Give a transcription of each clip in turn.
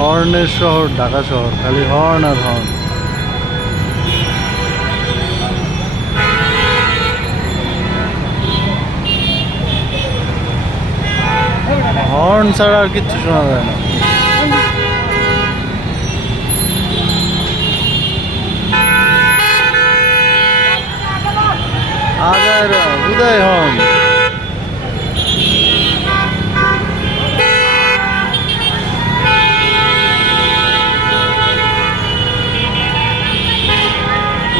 হর্নের শহর ঢাকা শহর, খালি হর্ন আর হর্ন। হর্ন ছাড়া আর কিচ্ছু শোনা যায় না। আগায় উদয় হর্ন।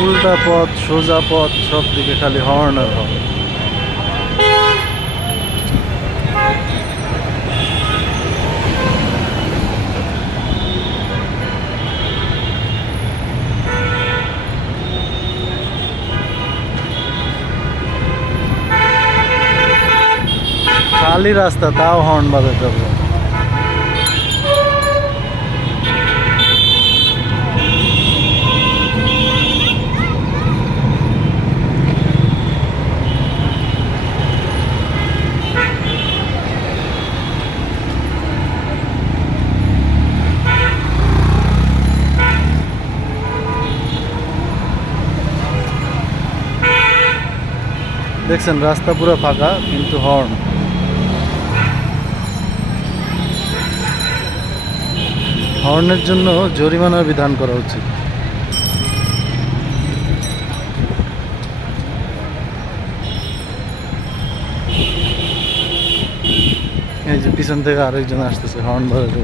উল্টা পথ, সোজা পথ, সব দিকে খালি হর্ন আর হর্ন। খালি রাস্তা, তাও হর্ন বাজাতে হবে। দেখছেন রাস্তা পুরো ফাঁকা, কিন্তু হর্ন। হর্নের জন্য জরিমানার বিধান করা উচিত। এই যে পিছন থেকে আরেকজন আসতেছে হর্ন বাজাতে।